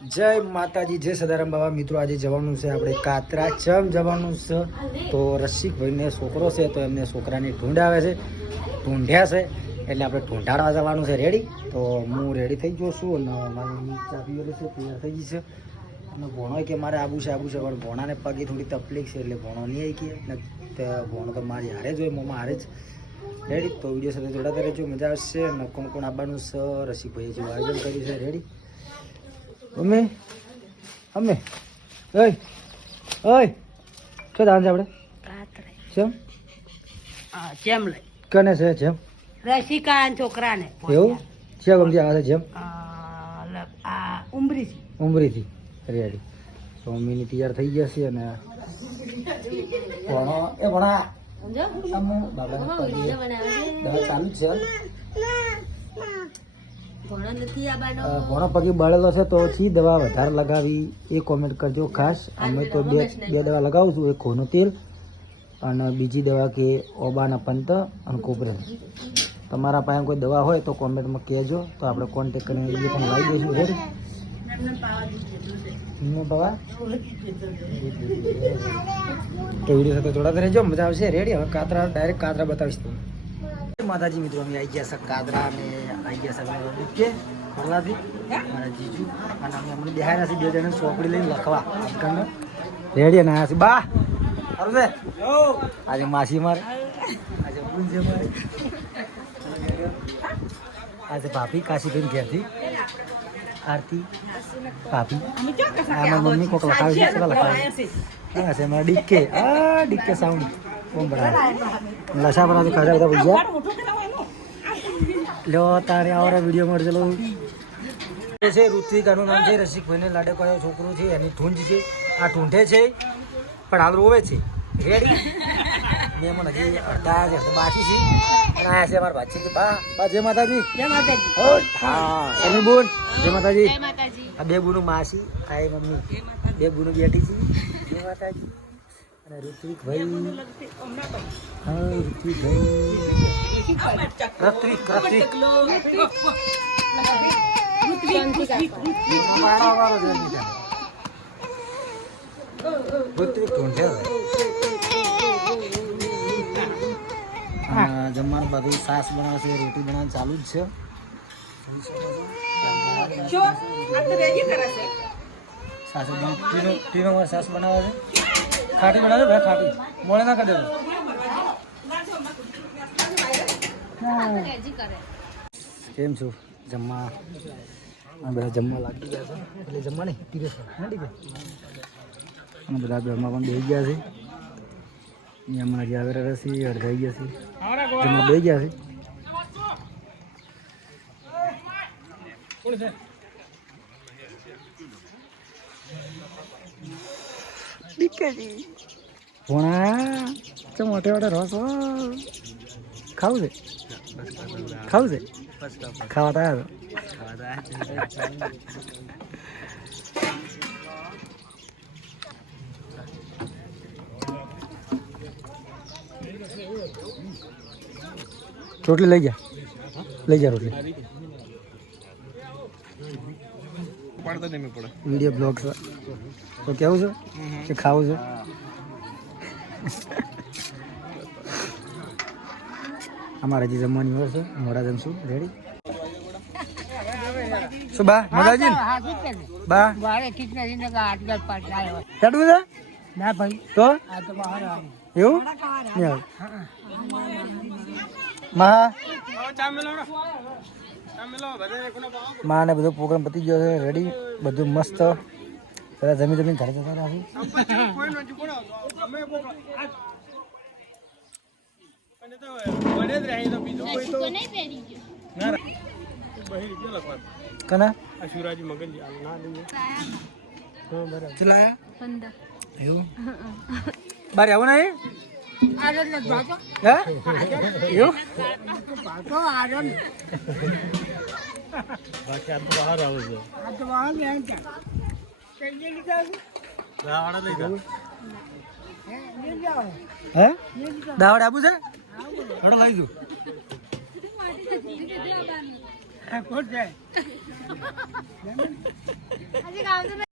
જય માતાજી, જય સદારામ બાબા. મિત્રો, આજે જવાનું છે આપણે કાતરા ચમ જવાનું છે. તો રસિકભાઈને છોકરો છે, તો એમને છોકરાની ઢૂંઢ આવે છે. ઢૂંઢ્યા છે, એટલે આપણે ઢૂંઢાડવા જવાનું છે રેડી તો હું રેડી થઈ ગયો છું અને મારી ચાપીઓ છે, તૈયાર થઈ ગઈ છે. અને ભોણો કે મારે આવું છે આવું છે, પણ ભોણાને પગે થોડી તકલીફ છે, એટલે ભોણો નહીં આવી ગયા ભોણો તો મારી હારે જ હોય મોમાં હારે જ. રેડી તો વીડિયો સાથે જોડાતા રહેજો, મજા આવશે. અને કોણ કોણ આવવાનું છે, રસિકભાઈએ જેવું આયોજન કર્યું છે રેડી અમે અમે ઓય ઓય શું ધાન છે આપણે? કેમ જેમ લઈ. કને છે જેમ? રસિકા છોકરાને એવું? છે ગમતી આવે છે જેમ? આ લ- આ ઉમરી છે ઉમરીથી સ્વામીની તો મમ્મીની તૈયાર થઈ જશે અને ભણો એ ભણા. આમ બાબા પગે ચાલુ જ છે. ભણો પગે બળેલો છે તો ચી દવા વધારે લગાવી. એ કોમેન્ટ કરજો ખાસ. અમે તો બે બે દવા લગાવું છું એક ખોનું તેલ અને બીજી દવા કે ઓબાના પંત અને કોપરે. તમારા પાસે કોઈ દવા હોય તો કોમેન્ટમાં કહેજો. તો આપણે કોન્ટેક કરીને એ પણ લાવી દઈશું ઘેર. તો વીડિયો સાથે જોડાતા રહેજો. મજા આવશે. રેડી હવે કાતરા ડાયરેક્ટ કાતરા બતાવીશ તમને. માતાજી મિત્રો અમે આવી ગયા છે કાદરા અને આવી ગયા છે નીચે ખોરલાથી મારા જીજુ. અને અમે અમને બેહાર્યા છે બે જણને ચોપડી લઈને લખવા આજકાલનો રેડી અને આવ્યા છે બા સારું છે? આજે માસી મારે આજે બુન છે મારે આજે ભાભી કાશીબેન ઘેરથી. આરતી ભાભી. આમાં મમ્મી કોક લખાવે છે લખાવે હા છે મારા ડીકે. આ ડીકે સાઉન્ડ. લસા બનાવતી ખાધા બધા ભૂજ્યા. લો તારે આવરે વીડિયો મળશે લો. એ છે ઋત્વિકાનું નામ છે રસિકભાઈને લાડે કયો છોકરો છે એની ઠૂંઢ છે. આ ઠૂંઢે છે પણ હાલ રોવે છે. રેડી મેં મને હજી અડધા જ બાકી છે. અને આયા છે અમારા ભાઈ છે બા. બા જય માતાજી. જય માતાજી. હો, હા. તમે બોલ. જય માતાજી. જય માતાજી. આ બે ગુનું માસી આ મમ્મી. બે ગુનું બેઠી છે. જય માતાજી. હા ઋત્વિક ઋત્વિક. જમવાનું બધું સાસ બનાવે છે રોટી બનાવવાનું ચાલુ જ છે. સાસ બનાવ ટીનો ટીનો સાસ બનાવે છે? ખાટી બનાવજો ભાઈ ખાટી. મોડે ના કરી દેતો કેમ છું? જમવા. બધા જમવા લાગી ગયા છે. એટલે જમવા નહીં ટીરે અને બધા ઘરમાં પણ બેસી ગયા છે. અહીંયા હમણાં જે રહ્યા રસી અડધાઈ ગયા છે જમવા બેસી ગયા છે? ભોણા તો મોટે મોટે રસ. ખાવું છે? ખાવું છે? ખાવા તો આવ્યો રોટલી લઈ જા લઈ જા રોટલી? વીડિયો બ્લોગ છે. તો કેવું છે? કે ખાવું છે? અમારે હજી જમવાની વાર છે મોડા જમશું. રેડી શું બા મજાજી ને? બા? ચડવું છે? ના ભાઈ. તો? આ તો બહાર એવું? મહા મા માં ને બધો પ્રોગ્રામ પતી ગયો છે રેડી બધું મસ્ત. પેલા જમી જમીને ઘરે જતા રહ્યા કના? એવું? હે દાવડ આપું છે? હડો લઈ જુ. છે હજી કામ તો